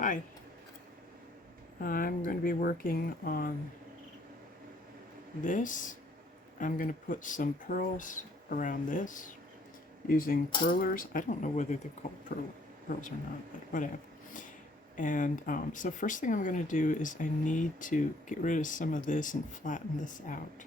Hi, I'm going to be working on this. I'm going to put some pearls around this using pearlers. I don't know whether they're called pearls or not, but whatever. And so first thing I'm going to do is I need to get rid of some of this and flatten this out.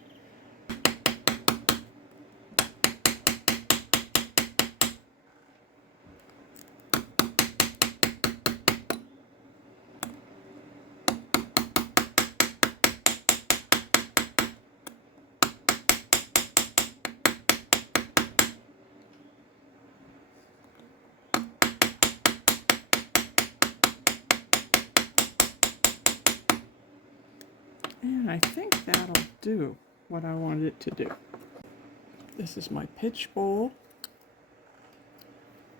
And I think that'll do what I wanted it to do. This is my pitch bowl,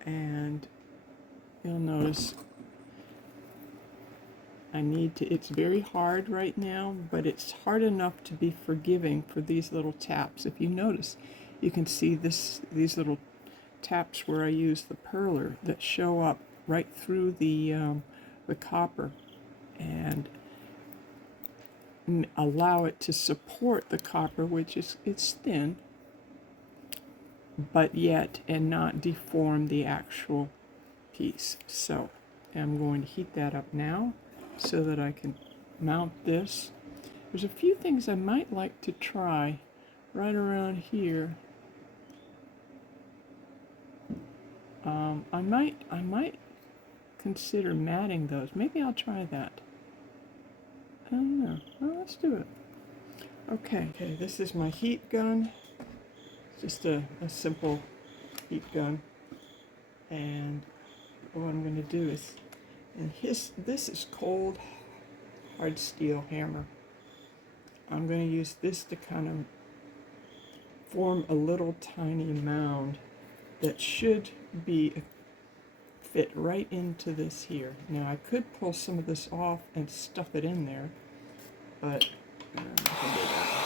and you'll notice it's very hard right now, but it's hard enough to be forgiving for these little taps. If you notice, you can see these little taps where I use the perler that show up right through the copper and allow it to support the copper, which it's thin, but yet and not deform the actual piece. So I'm going to heat that up now so that I can mount this. There's a few things I might like to try right around here. I might consider matting those. Maybe I'll try that. I don't know. Well, let's do it. Okay, this is my heat gun. Just a simple heat gun. And what I'm going to do is, this is cold hard steel hammer. I'm going to use this to kind of form a little tiny mound that should fit right into this here. Now I could pull some of this off and stuff it in there, but I'm not going to do that.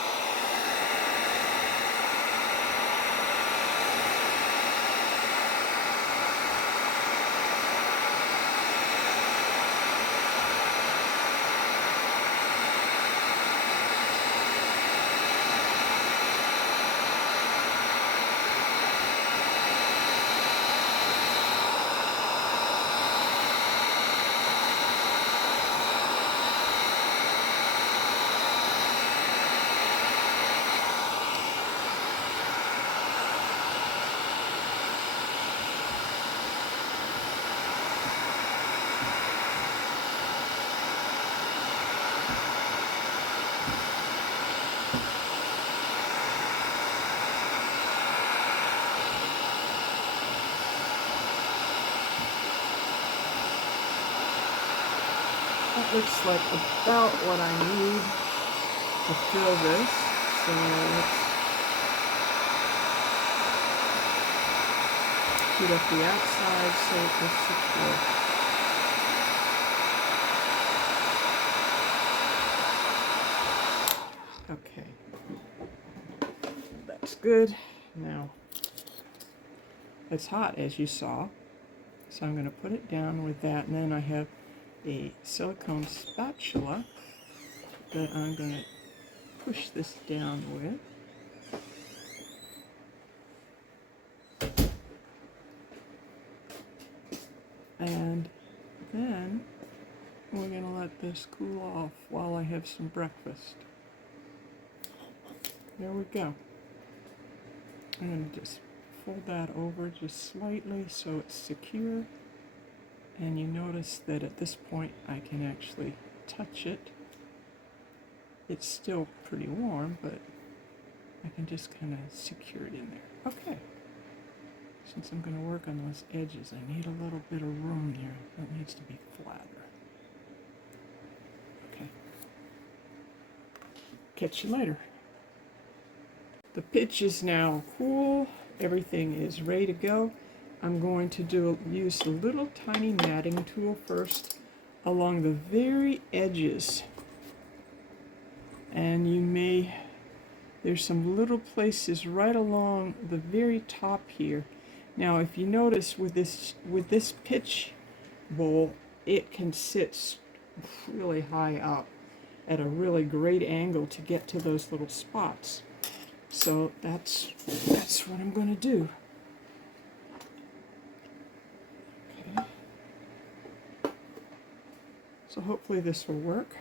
That looks like about what I need to fill this. So let's heat up the outside so it is secure. Okay, that's good. Now, it's hot as you saw, so I'm going to put it down with that, and then I have a silicone spatula that I'm going to push this down with. And then we're going to let this cool off while I have some breakfast. There we go. I'm going to just fold that over just slightly so it's secure. And you notice that at this point I can actually touch it. It's still pretty warm, but I can just kind of secure it in there. Okay. Since I'm going to work on those edges, I need a little bit of room here. That needs to be flatter. Okay. Catch you later. The pitch is now cool. Everything is ready to go. I'm going to use a little tiny matting tool first along the very edges. And there's some little places right along the very top here. Now if you notice with this pitch bowl, it can sit really high up at a really great angle to get to those little spots. So that's what I'm going to do. Okay. So hopefully this will work.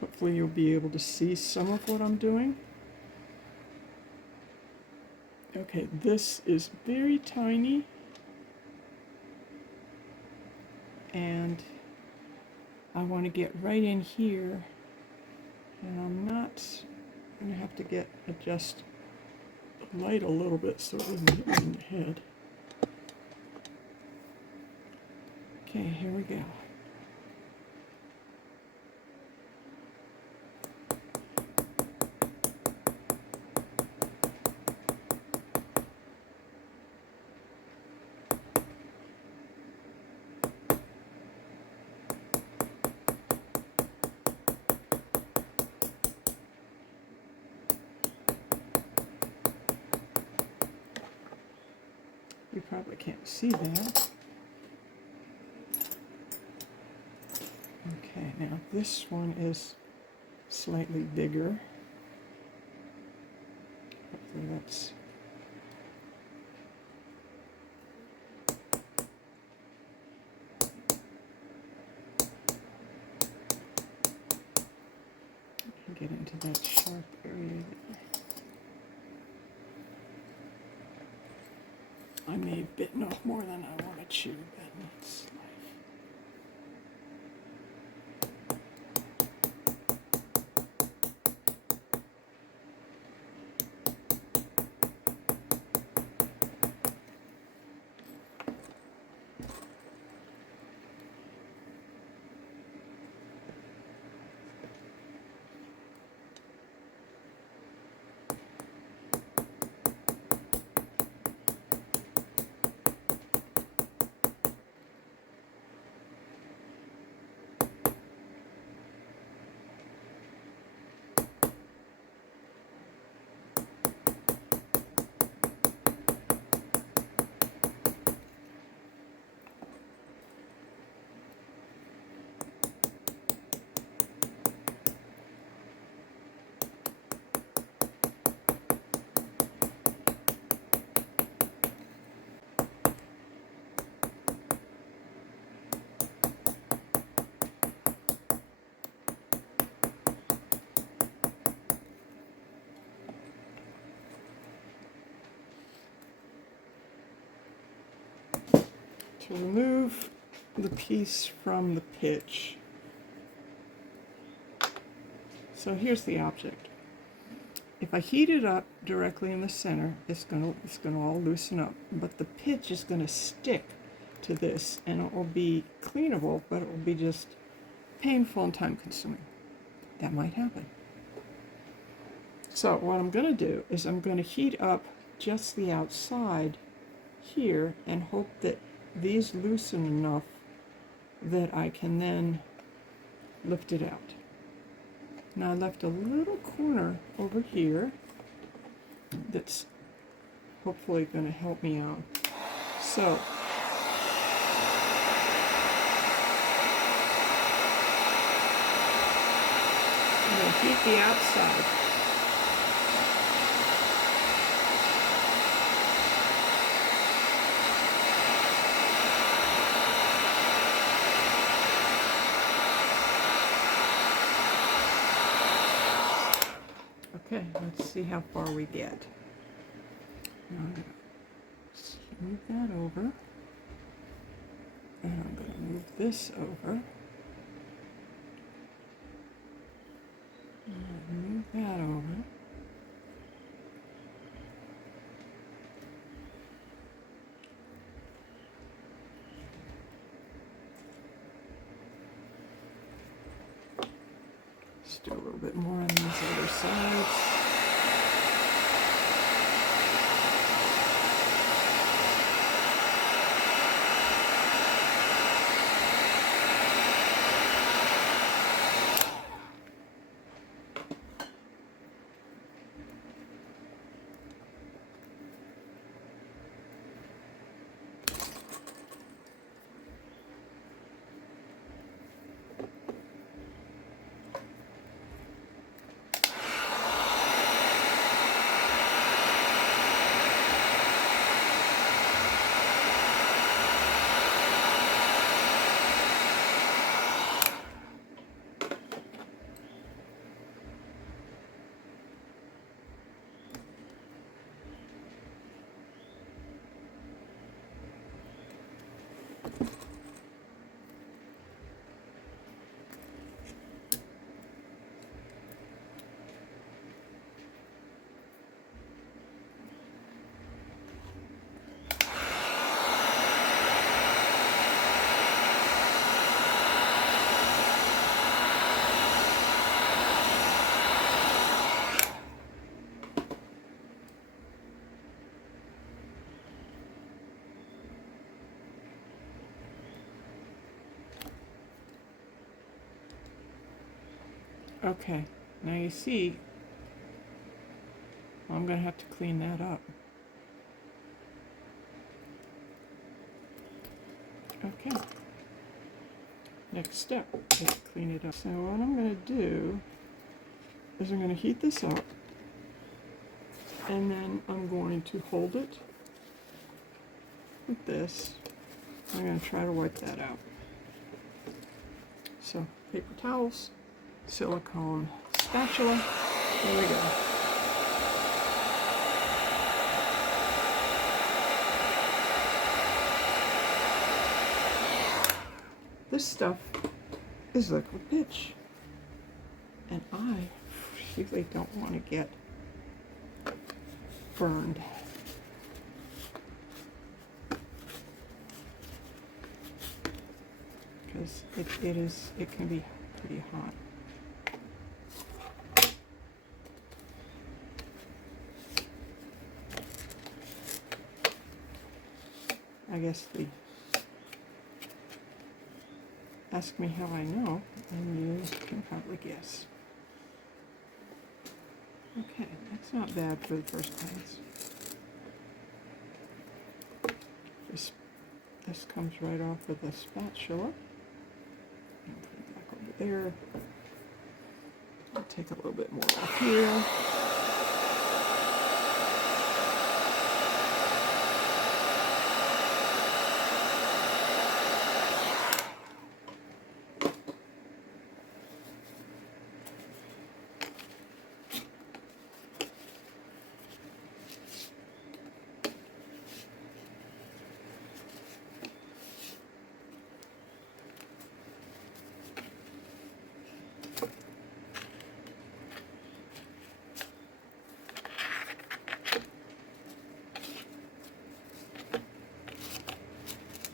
Hopefully you'll be able to see some of what I'm doing. Okay, this is very tiny, and I want to get right in here, and I'm going to have to adjust the light a little bit so it doesn't hit me in the head. Okay, here we go. You probably can't see that. Okay, now this one is slightly bigger. Hopefully that's... get into that sharp area there. I may have bitten off more than I want to chew, but it's life. To remove the piece from the pitch. So here's the object. If I heat it up directly in the center, it's gonna all loosen up, but the pitch is gonna stick to this, and it will be cleanable, but it will be just painful and time consuming. That might happen. So what I'm gonna do is I'm gonna heat up just the outside here and hope that these loosen enough that I can then lift it out. Now I left a little corner over here that's hopefully going to help me out. So I'm going to heat the outside. Okay, let's see how far we get. Now I'm going to smooth that over, and I'm going to move this over, and move that over. Let's do a little bit more on these other sides. Okay, now you see, I'm going to have to clean that up. Okay, next step is clean it up. So what I'm going to do is I'm going to heat this up, and then I'm going to hold it with this. I'm going to try to wipe that out. So paper towels, silicone spatula, there we go. This stuff is liquid pitch, and I really don't want to get burned. Because it can be pretty hot. I guess ask me how I know, and you can probably guess. Okay, that's not bad for the first glance. This comes right off of the spatula. And put it back over there. I'll take a little bit more off here.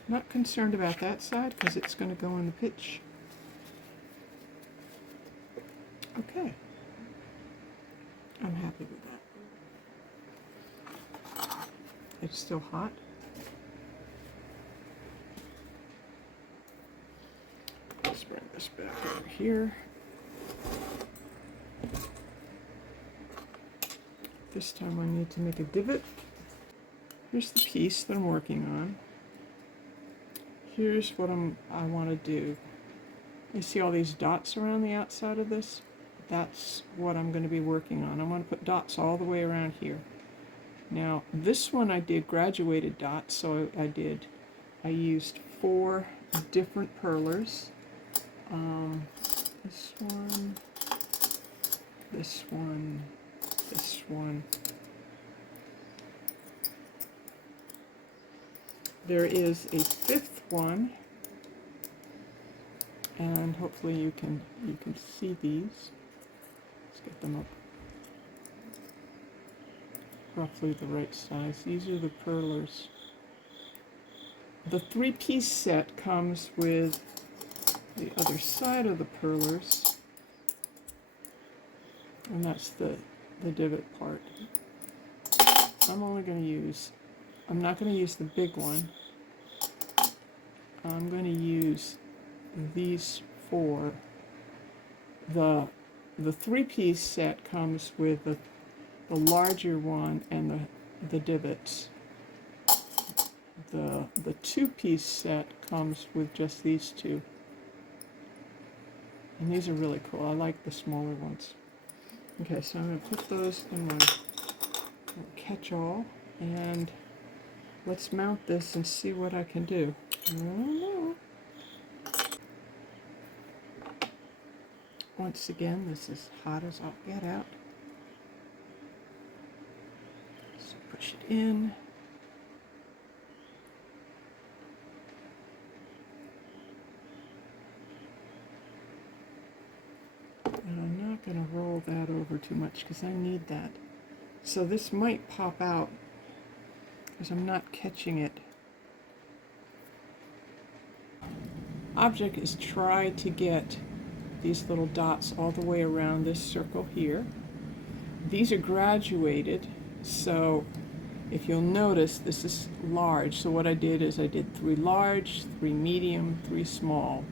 Not concerned about that side because it's going to go in the pitch. Okay. I'm happy with that. It's still hot. Let's bring this back over here. This time I need to make a divot. Here's the piece that I'm working on. Here's what I want to do. You see all these dots around the outside of this? That's what I'm going to be working on. I want to put dots all the way around here. Now, this one I did graduated dots, so I used 4 different perlers. This one, this one, this one. There is a 5th one, and hopefully you can see these. Let's get them up roughly the right size. These are the perlers. The 3-piece set comes with the other side of the perlers, and that's the divot part. I'm not going to use the big one. I'm going to use these 4. The 3-piece set comes with the larger one and the divots. The 2-piece set comes with just these 2. And these are really cool. I like the smaller ones. Okay, so I'm going to put those in my catch-all, and let's mount this and see what I can do. I don't know. Once again, this is hot as I'll get out. So push it in. And I'm not going to roll that over too much because I need that. So this might pop out because I'm not catching it. Object is try to get these little dots all the way around this circle here. These are graduated, so if you'll notice, this is large. So what I did is I did 3 large, 3 medium, 3 small.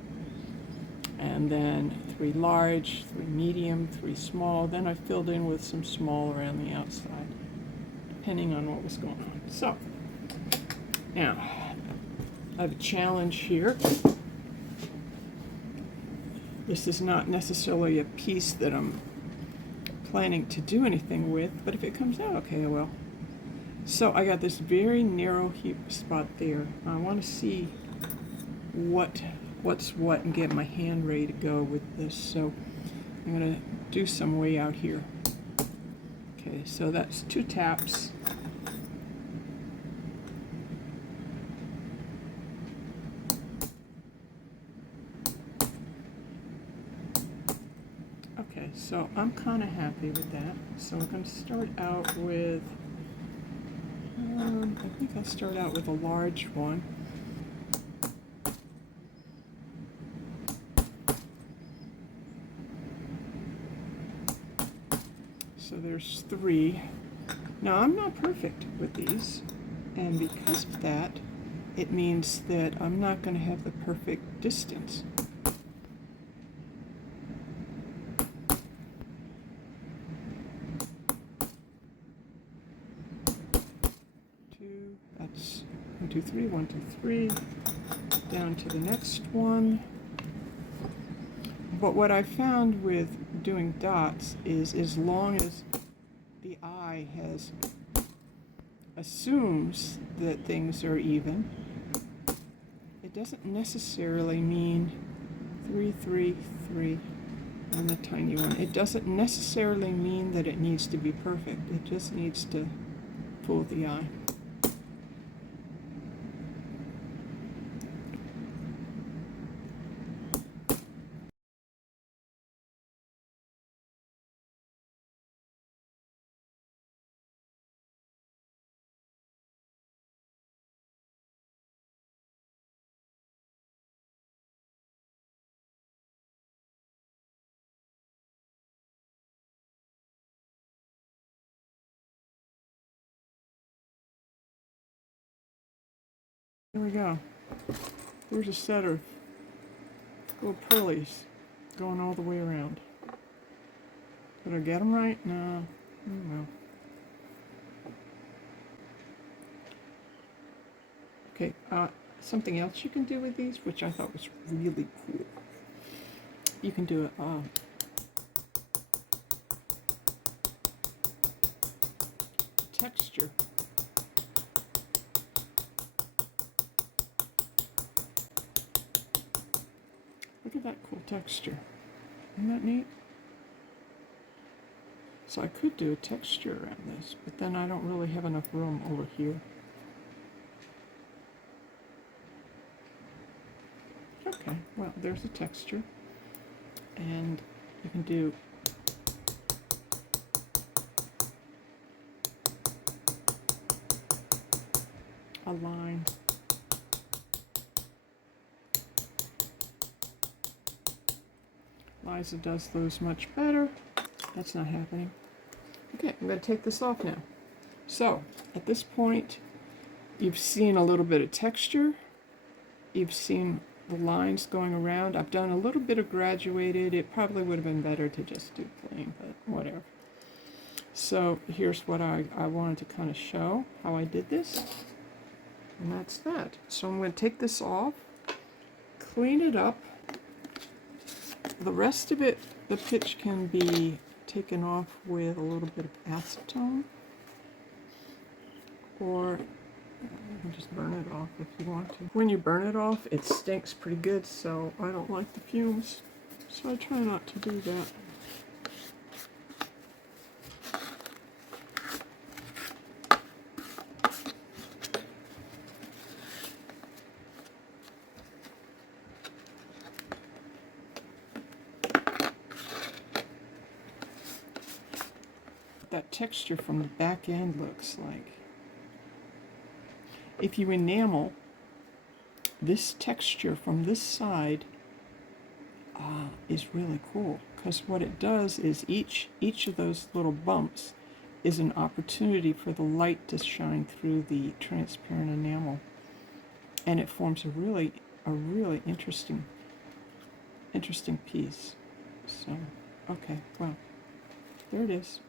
and then 3 large, 3 medium, 3 small. Then I filled in with some small around the outside, depending on what was going on. So, now, I have a challenge here. This is not necessarily a piece that I'm planning to do anything with, but if it comes out okay, I will. So I got this very narrow heap spot there. I want to see what's what and get my hand ready to go with this. So I'm going to do some way out here. Okay, so that's 2 taps. Okay, so I'm kind of happy with that. So I'm going to start out with, I think I'll start out with a large one. So there's 3. Now I'm not perfect with these, and because of that, it means that I'm not going to have the perfect distance. That's 1, 2, 3, 1, 2, 3, down to the next one. But what I found with doing dots is as long as the eye assumes that things are even, it doesn't necessarily mean 3, 3, 3 on the tiny one. It doesn't necessarily mean that it needs to be perfect. It just needs to fool the eye. Here we go. There's a set of little pearlies going all the way around. Did I get them right? No. Oh, well. Okay, something else you can do with these, which I thought was really cool. You can do a texture. Look at that cool texture. Isn't that neat? So I could do a texture around this, but then I don't really have enough room over here. Okay, well, there's a texture. And you can do a line. Liza does those much better. That's not happening. Okay, I'm going to take this off now. So, at this point, you've seen a little bit of texture. You've seen the lines going around. I've done a little bit of graduated. It probably would have been better to just do plain, but whatever. So, here's what I wanted to kind of show, how I did this. And that's that. So I'm going to take this off, clean it up. The rest of it, the pitch can be taken off with a little bit of acetone, or you can just burn it off if you want to. When you burn it off, it stinks pretty good, so I don't like the fumes, so I try not to do that. That texture from the back end looks like. If you enamel, this texture from this side is really cool, because what it does is each of those little bumps is an opportunity for the light to shine through the transparent enamel, and it forms a really interesting interesting piece. So, okay, well, there it is.